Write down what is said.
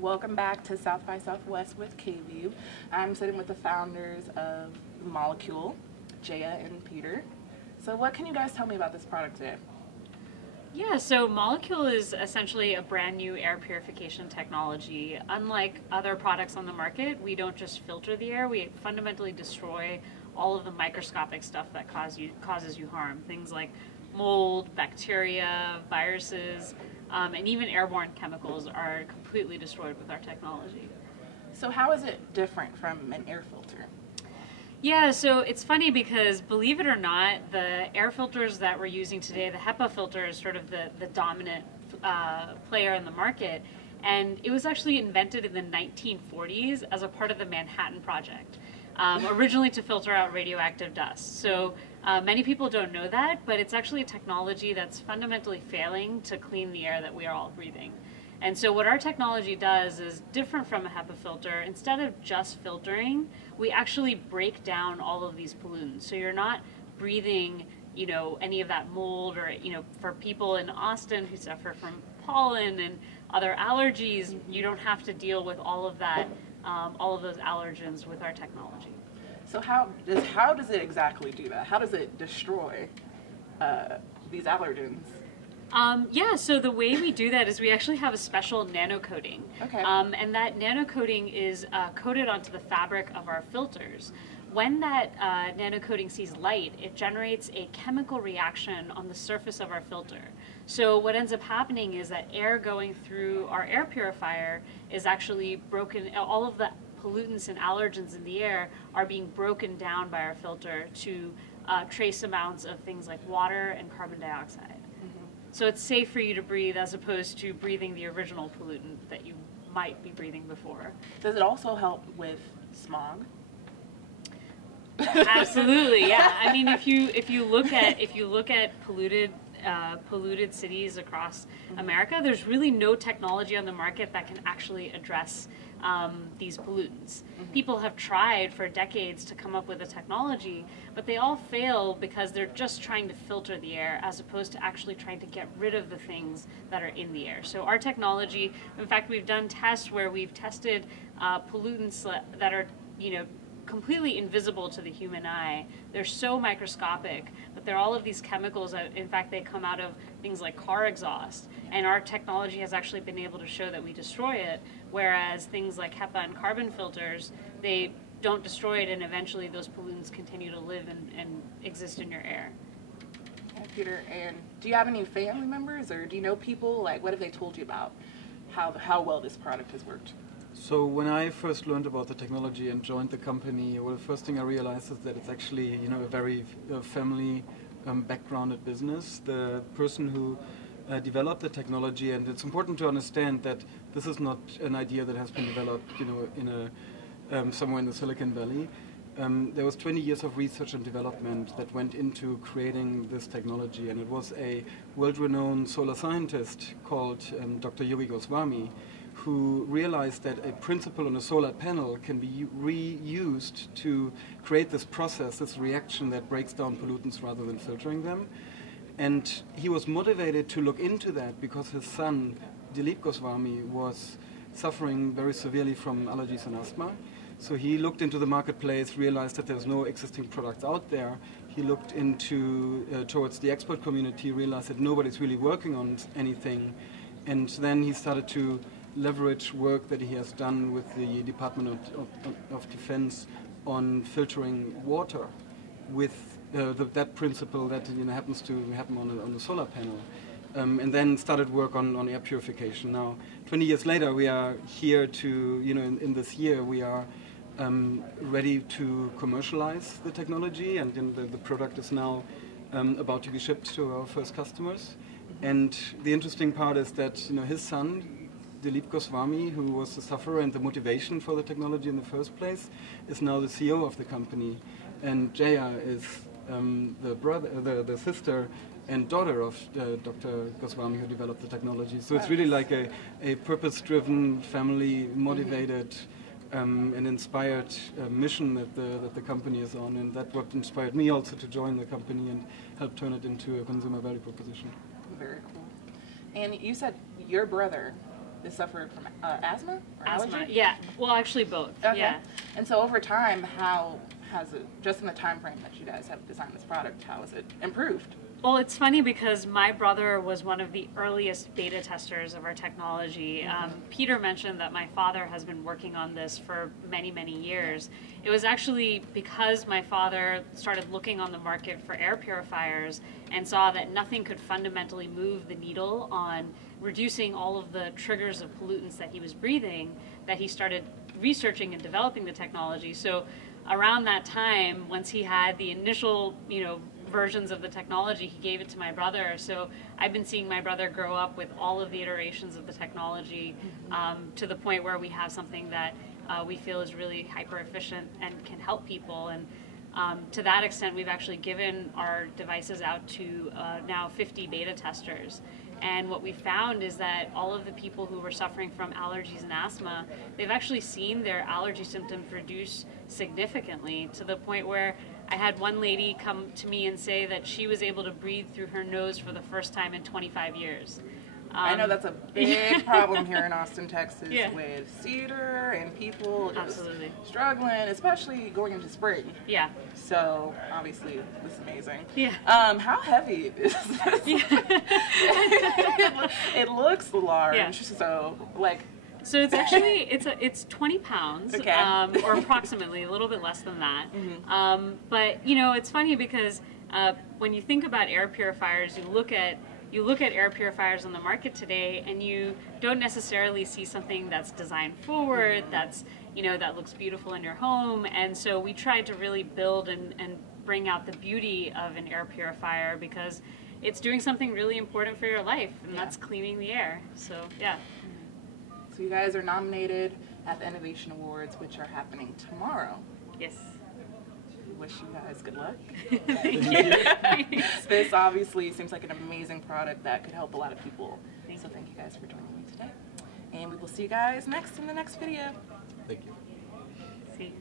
Welcome back to South by Southwest with KView. I'm sitting with the founders of Molekule, Jaya and Peter. So what can you guys tell me about this product today? Yeah, so Molekule is essentially a brand new air purification technology. Unlike other products on the market, we don't just filter the air, we fundamentally destroy all of the microscopic stuff that causes you harm. Things like mold, bacteria, viruses, and even airborne chemicals are completely destroyed with our technology. So how is it different from an air filter? Yeah, so it's funny because, believe it or not, the air filters that we're using today, the HEPA filter, is sort of the dominant player in the market. And it was actually invented in the 1940s as a part of the Manhattan Project, originally to filter out radioactive dust. So many people don't know that, but it's actually a technology that's fundamentally failing to clean the air that we are all breathing. And so what our technology does is different from a HEPA filter. Instead of just filtering, we actually break down all of these pollutants. So you're not breathing, any of that mold, or, for people in Austin who suffer from pollen and other allergies, you don't have to deal with all of that, all of those allergens with our technology. So how does it exactly do that? How does it destroy these allergens? Yeah, so the way we do that is we actually have a special nano coating. Okay. And that nano coating is coated onto the fabric of our filters. When that nano coating sees light, it generates a chemical reaction on the surface of our filter. So what ends up happening is that air going through our air purifier is actually broken. All of the pollutants and allergens in the air are being broken down by our filter to trace amounts of things like water and carbon dioxide. So it's safe for you to breathe as opposed to breathing the original pollutant that you might be breathing before. Does it also help with smog? Absolutely, yeah. I mean, if you look at polluted cities across America, there's really no technology on the market that can actually address these pollutants. People have tried for decades to come up with a technology, but they all fail because they're just trying to filter the air as opposed to actually trying to get rid of the things that are in the air. So our technology, in fact, we've done tests where we've tested pollutants that are, completely invisible to the human eye. They're so microscopic, but they're all of these chemicals that, in fact, they come out of things like car exhaust. And our technology has actually been able to show that we destroy it, whereas things like HEPA and carbon filters, they don't destroy it, and eventually those pollutants continue to live and exist in your air. Okay, Peter, and do you have any family members, or do you know people, like, what have they told you about how well this product has worked? So when I first learned about the technology and joined the company, well, the first thing I realized is that it's actually, a very family backgrounded business. The person who developed the technology, and it's important to understand that this is not an idea that has been developed, in somewhere in the Silicon Valley. There was 20 years of research and development that went into creating this technology, and it was a world-renowned solar scientist called Dr. Yogi Goswami, who realized that a principle on a solar panel can be reused to create this process, this reaction that breaks down pollutants rather than filtering them. And he was motivated to look into that because his son, Dilip Goswami, was suffering very severely from allergies and asthma. So he looked into the marketplace, realized that there's no existing products out there. He looked into towards the expert community, realized that nobody's really working on anything. And then he started to leverage work that he has done with the Department of Defense on filtering water with that principle that happens to happen on the solar panel, and then started work on air purification. Now, 20 years later, we are here to, in this year, we are ready to commercialize the technology, and the product is now about to be shipped to our first customers. And the interesting part is that, his son, Dilip Goswami, who was the sufferer and the motivation for the technology in the first place, is now the CEO of the company, and Jaya is the sister and daughter of Dr. Goswami, who developed the technology. So it's really like a purpose-driven, family-motivated, and inspired mission that the company is on, and that's what inspired me also to join the company and help turn it into a consumer value proposition. Very cool. And you said your brother they suffer from asthma or Asthma, allergy? yeah. Well, actually both. Okay. Yeah. And so over time, how has it, just in the time frame that you guys have designed this product, how has it improved? Well, it's funny because my brother was one of the earliest beta testers of our technology. Peter mentioned that my father has been working on this for many, many years. It was actually because my father started looking on the market for air purifiers and saw that nothing could fundamentally move the needle on reducing all of the triggers of pollutants that he was breathing, that he started researching and developing the technology. So around that time, once he had the initial, versions of the technology, he gave it to my brother. So I've been seeing my brother grow up with all of the iterations of the technology to the point where we have something that we feel is really hyper efficient and can help people. And to that extent, we've actually given our devices out to now 50 beta testers. And what we found is that all of the people who were suffering from allergies and asthma, they've actually seen their allergy symptoms reduce significantly, to the point where I had one lady come to me and say that she was able to breathe through her nose for the first time in 25 years. I know that's a big problem here in Austin, Texas, Yeah. with cedar and people just Absolutely. struggling, especially going into spring. Yeah. So obviously, this is amazing. Yeah. How heavy is this? It looks large, Yeah. so like. So it's actually it's 20 pounds, Okay. Or approximately a little bit less than that. But it's funny because when you think about air purifiers, you look at air purifiers on the market today, and you don't necessarily see something that's designed forward, that's that looks beautiful in your home. And so we tried to really build and bring out the beauty of an air purifier, because it's doing something really important for your life, and that's cleaning the air. So yeah. So you guys are nominated at the Innovation Awards, which are happening tomorrow. Yes. We wish you guys good luck. Thank you. This obviously seems like an amazing product that could help a lot of people. Thank So thank you guys for joining me today. And we will see you guys in the next video. Thank you. See you.